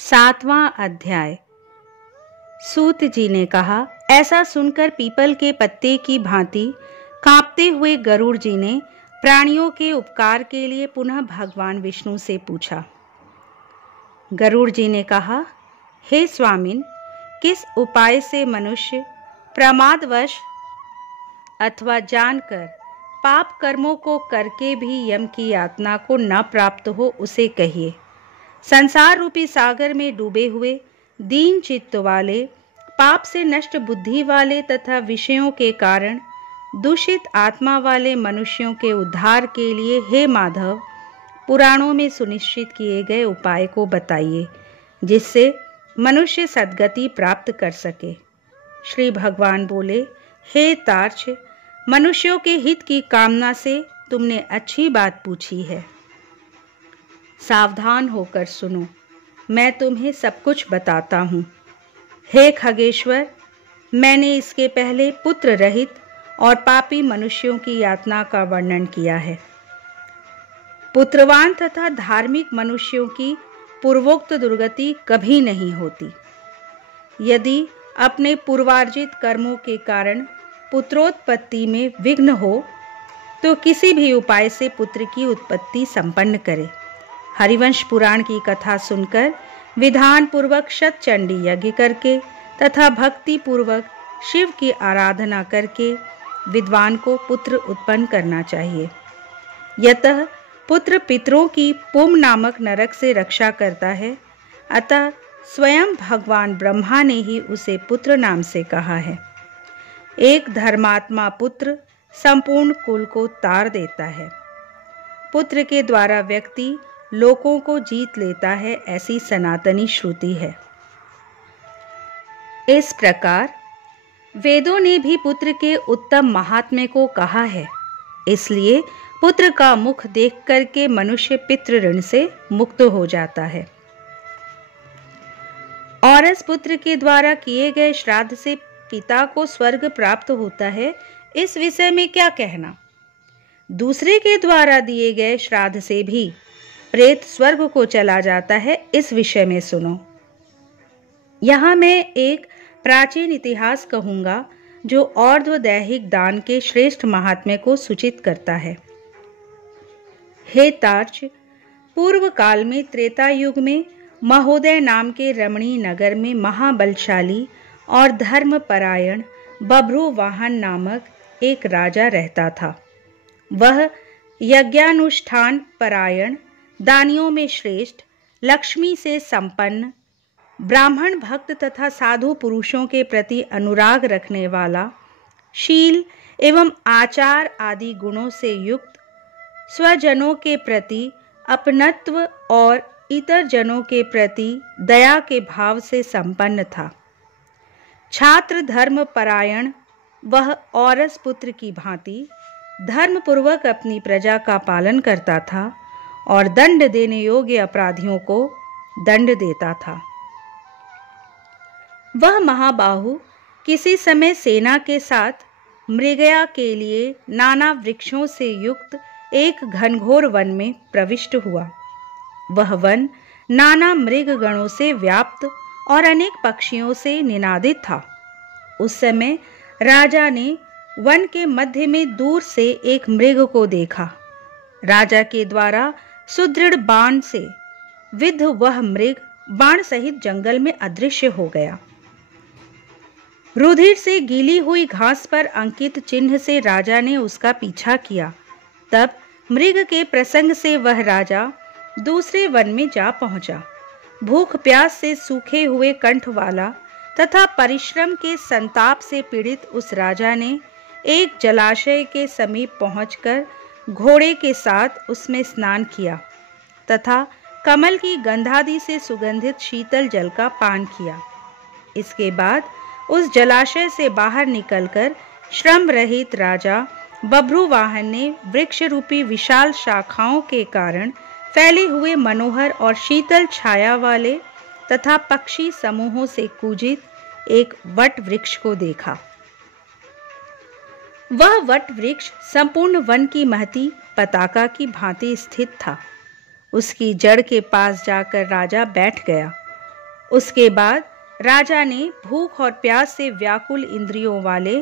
7वां अध्याय। सूत जी ने कहा, ऐसा सुनकर पीपल के पत्ते की भांति कांपते हुए गरुड़ जी ने प्राणियों के उपकार के लिए पुनः भगवान विष्णु से पूछा। गरुड़ जी ने कहा, हे स्वामिन, किस उपाय से मनुष्य प्रमादवश अथवा जानकर पाप कर्मों को करके भी यम की यातना को न प्राप्त हो, उसे कहिए। संसार रूपी सागर में डूबे हुए दीन चित्त वाले, पाप से नष्ट बुद्धि वाले तथा विषयों के कारण दूषित आत्मा वाले मनुष्यों के उद्धार के लिए हे माधव, पुराणों में सुनिश्चित किए गए उपाय को बताइए, जिससे मनुष्य सद्गति प्राप्त कर सके। श्री भगवान बोले, हे तार्क्ष, मनुष्यों के हित की कामना से तुमने अच्छी बात पूछी है। सावधान होकर सुनो, मैं तुम्हें सब कुछ बताता हूँ। हे खगेश्वर, मैंने इसके पहले पुत्र रहित और पापी मनुष्यों की यातना का वर्णन किया है। पुत्रवान तथा धार्मिक मनुष्यों की पूर्वोक्त दुर्गति कभी नहीं होती। यदि अपने पूर्वार्जित कर्मों के कारण पुत्रोत्पत्ति में विघ्न हो, तो किसी भी उपाय से पुत्र की उत्पत्ति संपन्न करे। हरिवंश पुराण की कथा सुनकर विधान पूर्वक शतचंडी यज्ञ करके तथा भक्ति पूर्वक शिव की आराधना करके विद्वान को पुत्र उत्पन्न करना चाहिए। यतः पुत्र पितरों की पुम नामक नरक से रक्षा करता है, अतः स्वयं भगवान ब्रह्मा ने ही उसे पुत्र नाम से कहा है। एक धर्मात्मा पुत्र संपूर्ण कुल को तार देता है। पुत्र के द्वारा व्यक्ति लोकों को जीत लेता है, ऐसी सनातनी श्रुति है। इस प्रकार वेदों ने भी पुत्र के उत्तम महात्म्य को कहा है। इसलिए पुत्र का मुख देख करके मनुष्य पितृ ऋण से मुक्त हो जाता है। औरस पुत्र के द्वारा किए गए श्राद्ध से पिता को स्वर्ग प्राप्त होता है, इस विषय में क्या कहना। दूसरे के द्वारा दिए गए श्राद्ध से भी प्रेत स्वर्ग को चला जाता है, इस विषय में सुनो। यहाँ मैं एक प्राचीन इतिहास कहूँगा जो और्ध्वदैहिक दान के श्रेष्ठ महात्म्य को सूचित करता है। हे तार्क्ष, पूर्व काल में त्रेता युग में महोदय नाम के रमणीय नगर में महाबलशाली और धर्मपरायण बभ्रुवाहन नामक एक राजा रहता था। वह यज्ञानुष्ठान परायण, दानियों में श्रेष्ठ, लक्ष्मी से संपन्न, ब्राह्मण भक्त तथा साधु पुरुषों के प्रति अनुराग रखने वाला, शील एवं आचार आदि गुणों से युक्त, स्वजनों के प्रति अपनत्व और इतर जनों के प्रति दया के भाव से संपन्न था। छात्र धर्म परायण वह औरस पुत्र की भांति धर्मपूर्वक अपनी प्रजा का पालन करता था और दंड देने योग्य अपराधियों को दंड देता था। वह महाबाहु किसी समय सेना के साथ मृगया के लिए नाना वृक्षों से युक्त एक घनघोर वन में प्रविष्ट हुआ। वह वन नाना मृग गणों से व्याप्त और अनेक पक्षियों से निनादित था। उस समय राजा ने वन के मध्य में दूर से एक मृग को देखा। राजा के द्वारा सुदृढ़ बाण से विद्ध वह मृग बाण सहित जंगल में अदृश्य हो गया। रुधिर से गीली हुई घास पर अंकित चिन्ह से राजा ने उसका पीछा किया। तब मृग के प्रसंग से वह राजा दूसरे वन में जा पहुंचा। भूख प्यास से सूखे हुए कंठ वाला तथा परिश्रम के संताप से पीड़ित उस राजा ने एक जलाशय के समीप पहुंचकर घोड़े के साथ उसमें स्नान किया तथा कमल की गंधादि से सुगंधित शीतल जल का पान किया। इसके बाद उस जलाशय से बाहर निकलकर श्रम रहित राजा बभ्रुवाहन ने वृक्ष रूपी विशाल शाखाओं के कारण फैले हुए मनोहर और शीतल छाया वाले तथा पक्षी समूहों से पूजित एक वट वृक्ष को देखा। वह वट वृक्ष संपूर्ण वन की महती पताका की भांति स्थित था। उसकी जड़ के पास जाकर राजा बैठ गया उसके बाद राजा ने भूख और प्यास से व्याकुल इंद्रियों वाले,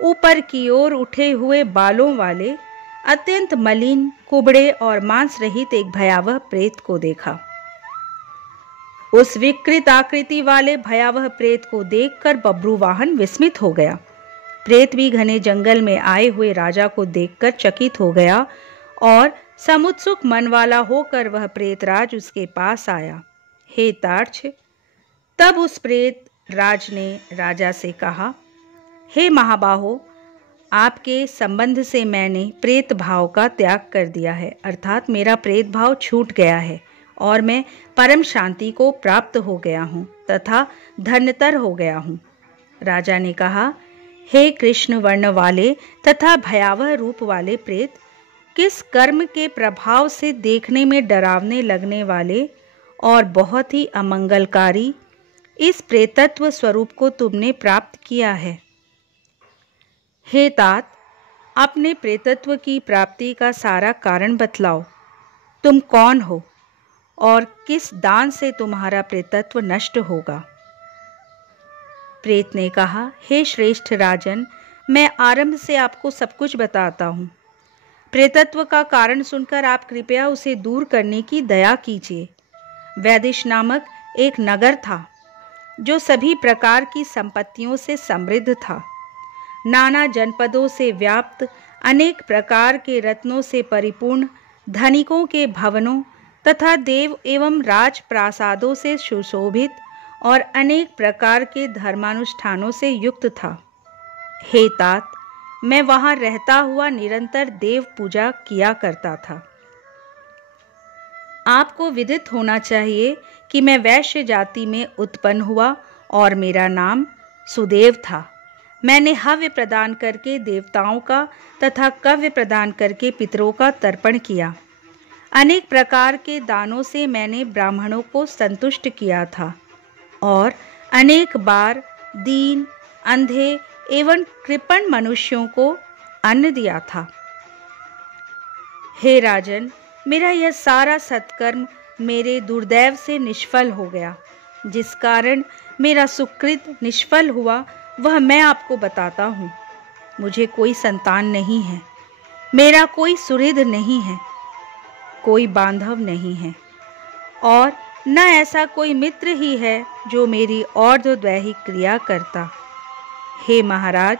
ऊपर की ओर उठे हुए बालों वाले, अत्यंत मलिन, कुबड़े और मांस रहित एक भयावह प्रेत को देखा। उस विकृत आकृति वाले भयावह प्रेत को देखकर बब्रुवाहन विस्मित हो गया। प्रेत भी घने जंगल में आए हुए राजा को देखकर चकित हो गया और समुत्सुक मन वाला होकर वह प्रेतराज उसके पास आया। हे तार्क्ष, तब उस प्रेत राज ने राजा से कहा, हे महाबाहो, आपके संबंध से मैंने प्रेत भाव का त्याग कर दिया है, अर्थात मेरा प्रेत भाव छूट गया है और मैं परम शांति को प्राप्त हो गया हूँ तथा धन्यतर हो गया हूँ। राजा ने कहा, हे कृष्ण वर्ण वाले तथा भयावह रूप वाले प्रेत, किस कर्म के प्रभाव से देखने में डरावने लगने वाले और बहुत ही अमंगलकारी इस प्रेतत्व स्वरूप को तुमने प्राप्त किया है? हे तात, अपने प्रेतत्व की प्राप्ति का सारा कारण बतलाओ। तुम कौन हो और किस दान से तुम्हारा प्रेतत्व नष्ट होगा? प्रेत ने कहा, हे श्रेष्ठ राजन, मैं आरंभ से आपको सब कुछ बताता हूँ। प्रेतत्व का कारण सुनकर आप कृपया उसे दूर करने की दया कीजिए। वैदिश नामक एक नगर था जो सभी प्रकार की संपत्तियों से समृद्ध था। नाना जनपदों से व्याप्त, अनेक प्रकार के रत्नों से परिपूर्ण, धनिकों के भवनों तथा देव एवं राज प्रासादों से सुशोभित और अनेक प्रकार के धर्मानुष्ठानों से युक्त था। हे तात, मैं वहां रहता हुआ निरंतर देव पूजा किया करता था। आपको विदित होना चाहिए कि मैं वैश्य जाति में उत्पन्न हुआ और मेरा नाम सुदेव था। मैंने हव्य प्रदान करके देवताओं का तथा कव्य प्रदान करके पितरों का तर्पण किया। अनेक प्रकार के दानों से मैंने ब्राह्मणों को संतुष्ट किया था और अनेक बार दीन, अंधे एवं कृपण मनुष्यों को अन्न दिया था। हे राजन, मेरा यह सारा सत्कर्म मेरे दुर्दैव से निष्फल हो गया। जिस कारण मेरा सुकृत निष्फल हुआ वह मैं आपको बताता हूँ। मुझे कोई संतान नहीं है, मेरा कोई सुहृद नहीं है, कोई बांधव नहीं है और न ऐसा कोई मित्र ही है जो मेरी और्ध्वदैहिक क्रिया करता। हे महाराज,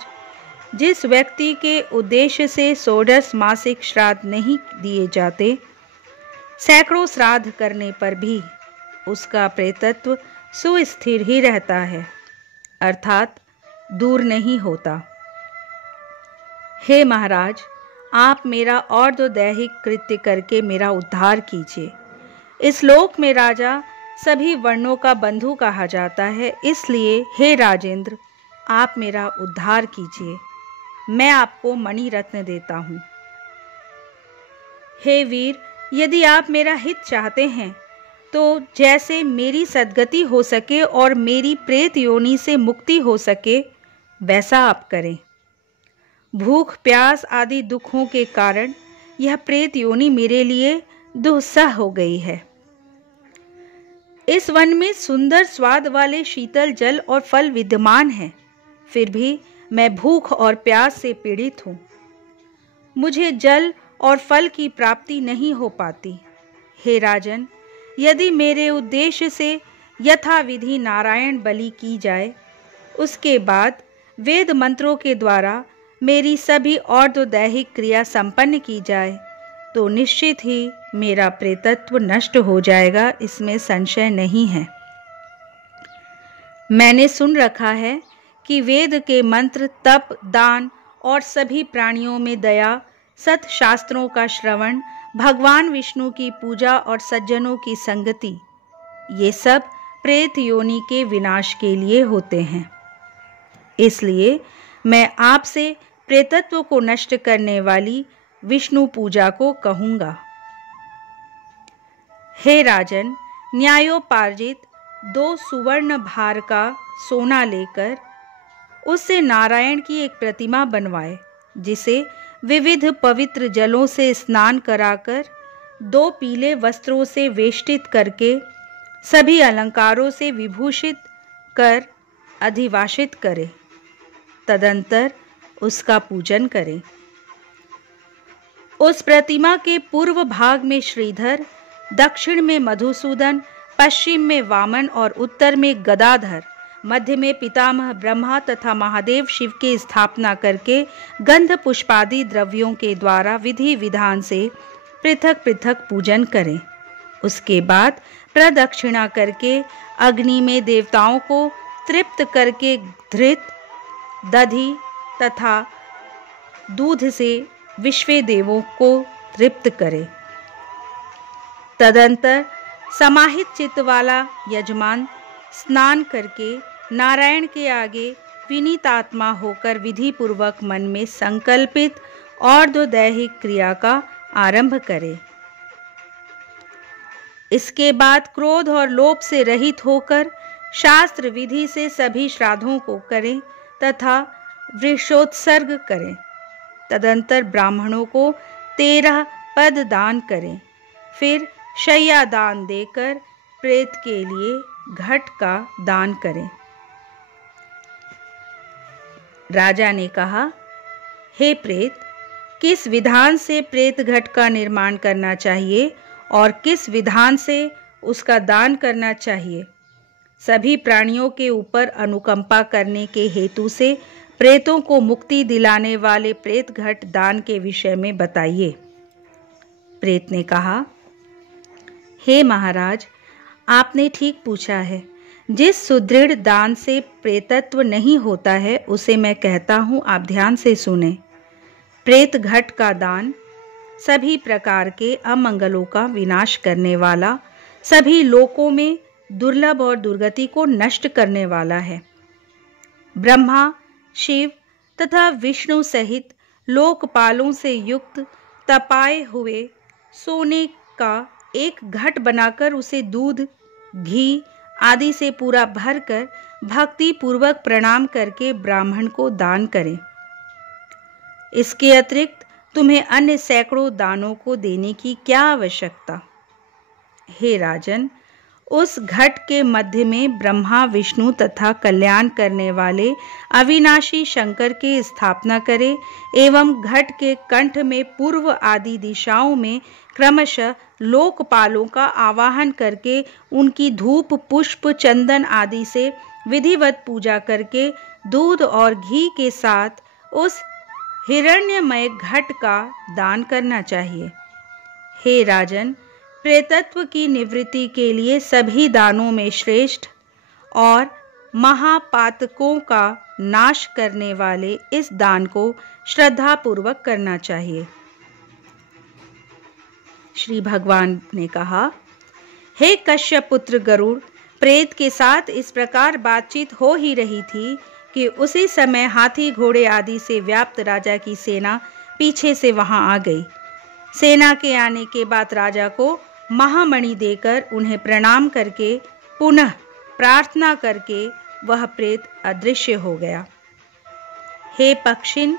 जिस व्यक्ति के उद्देश्य से 16 मासिक श्राद्ध नहीं दिए जाते, सैकड़ों श्राद्ध करने पर भी उसका प्रेतत्व सुस्थिर ही रहता है, अर्थात दूर नहीं होता। हे महाराज, आप मेरा और्ध्वदैहिक कृत्य करके मेरा उद्धार कीजिए। इस लोक में राजा सभी वर्णों का बंधु कहा जाता है, इसलिए हे राजेंद्र, आप मेरा उद्धार कीजिए। मैं आपको मणि रत्न देता हूँ। हे वीर, यदि आप मेरा हित चाहते हैं तो जैसे मेरी सद्गति हो सके और मेरी प्रेत योनि से मुक्ति हो सके वैसा आप करें। भूख, प्यास आदि दुखों के कारण यह प्रेत योनि मेरे लिए दुस्सह हो गई है। इस वन में सुंदर स्वाद वाले शीतल जल और फल विद्यमान हैं, फिर भी मैं भूख और प्यास से पीड़ित हूँ। मुझे जल और फल की प्राप्ति नहीं हो पाती। हे राजन, यदि मेरे उद्देश्य से यथाविधि नारायण बलि की जाए, उसके बाद वेद मंत्रों के द्वारा मेरी सभी और्ध्वदैहिक क्रिया संपन्न की जाए, तो निश्चित ही मेरा प्रेतत्व नष्ट हो जाएगा, इसमें संशय नहीं है। मैंने सुन रखा है कि वेद के मंत्र, तप, दान और सभी प्राणियों में दया, सत शास्त्रों का श्रवण, भगवान विष्णु की पूजा और सज्जनों की संगति, ये सब प्रेत योनि के विनाश के लिए होते हैं। इसलिए मैं आपसे प्रेतत्व को नष्ट करने वाली विष्णु पूजा को कहूँगा। हे राजन, न्यायोपार्जित 2 सुवर्ण भार का सोना लेकर उससे नारायण की एक प्रतिमा बनवाए, जिसे विविध पवित्र जलों से स्नान कराकर 2 पीले वस्त्रों से वेष्टित करके सभी अलंकारों से विभूषित कर अधिवासित करे। तदंतर उसका पूजन करे। उस प्रतिमा के पूर्व भाग में श्रीधर, दक्षिण में मधुसूदन, पश्चिम में वामन और उत्तर में गदाधर, मध्य में पितामह ब्रह्मा तथा महादेव शिव की स्थापना करके गंध पुष्पादि द्रव्यों के द्वारा विधि विधान से पृथक पृथक पूजन करें। उसके बाद प्रदक्षिणा करके अग्नि में देवताओं को तृप्त करके घृत, दधि तथा दूध से विश्व देवों को तृप्त करे। तदंतर समाहित चित्त वाला यजमान स्नान करके नारायण के आगे विनीतात्मा होकर विधि पूर्वक मन में संकल्पित और्ध्वदैहिक क्रिया का आरंभ करे। इसके बाद क्रोध और लोभ से रहित होकर शास्त्र विधि से सभी श्राद्धों को करें तथा वृक्षोत्सर्ग करें। तदंतर ब्राह्मणों को 13 पद दान करें। फिर शय्या दान देकर प्रेत के लिए घट का दान करें। राजा ने कहा, हे प्रेत, किस विधान से प्रेत घट का निर्माण करना चाहिए और किस विधान से उसका दान करना चाहिए? सभी प्राणियों के ऊपर अनुकंपा करने के हेतु से प्रेतों को मुक्ति दिलाने वाले प्रेत घट दान के विषय में बताइए। प्रेत ने कहा, हे महाराज, आपने ठीक पूछा है। जिस सुदृढ़ दान से प्रेतत्व नहीं होता है उसे मैं कहता हूँ, आप ध्यान से सुने। प्रेत घट का दान सभी प्रकार के अमंगलों का विनाश करने वाला, सभी लोकों में दुर्लभ और दुर्गति को नष्ट करने वाला है। ब्रह्मा, शिव तथा विष्णु सहित लोकपालों से युक्त तपाए हुए सोने का एक घट बनाकर उसे दूध, घी आदि से पूरा भरकर भक्ति पूर्वक प्रणाम करके ब्राह्मण को दान करें। इसके अतिरिक्त तुम्हें अन्य सैकड़ों दानों को देने की क्या आवश्यकता? हे राजन, उस घट के मध्य में ब्रह्मा, विष्णु तथा कल्याण करने वाले अविनाशी शंकर की स्थापना करे एवं घट के कंठ में पूर्व आदि दिशाओं में क्रमशः लोकपालों का आवाहन करके उनकी धूप, पुष्प, चंदन आदि से विधिवत पूजा करके दूध और घी के साथ उस हिरण्यमय घट का दान करना चाहिए। हे राजन, प्रेतत्व की निवृत्ति के लिए सभी दानों में श्रेष्ठ और महापातकों का नाश करने वाले इस दान को श्रद्धा पूर्वक करना चाहिए। श्री भगवान ने कहा, हे कश्यप पुत्र गरुड़, प्रेत के साथ इस प्रकार बातचीत हो ही रही थी कि उसी समय हाथी, घोड़े आदि से व्याप्त राजा की सेना पीछे से वहां आ गई। सेना के आने के बाद राजा को महामणि देकर उन्हें प्रणाम करके पुनः प्रार्थना करके वह प्रेत अदृश्य हो गया। हे पक्षिन,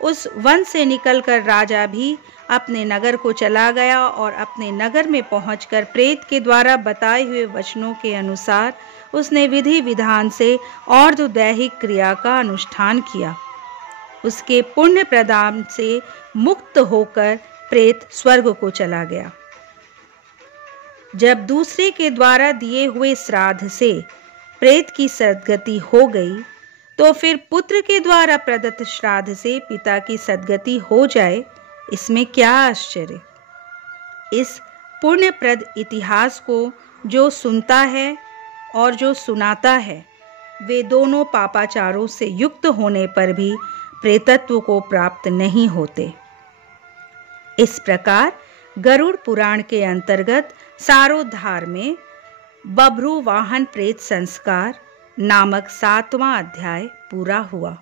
उस वन से निकलकर राजा भी अपने नगर को चला गया और अपने नगर में पहुंचकर प्रेत के द्वारा बताए हुए वचनों के अनुसार उसने विधि विधान से और्ध्वदैहिक क्रिया का अनुष्ठान किया। उसके पुण्य प्रदान से मुक्त होकर प्रेत स्वर्ग को चला गया। जब दूसरे के द्वारा दिए हुए श्राद्ध से प्रेत की सद्गति हो गई तो फिर पुत्र के द्वारा प्रदत्त श्राद्ध से पिता की सद्गति हो जाए, इसमें क्या आश्चर्य। इस पुण्यप्रद इतिहास को जो सुनता है और जो सुनाता है वे दोनों पापाचारों से युक्त होने पर भी प्रेतत्व को प्राप्त नहीं होते। इस प्रकार गरुड़ पुराण के अंतर्गत सारोद्धार में बभ्रू वाहन प्रेत संस्कार नामक 7वां अध्याय पूरा हुआ।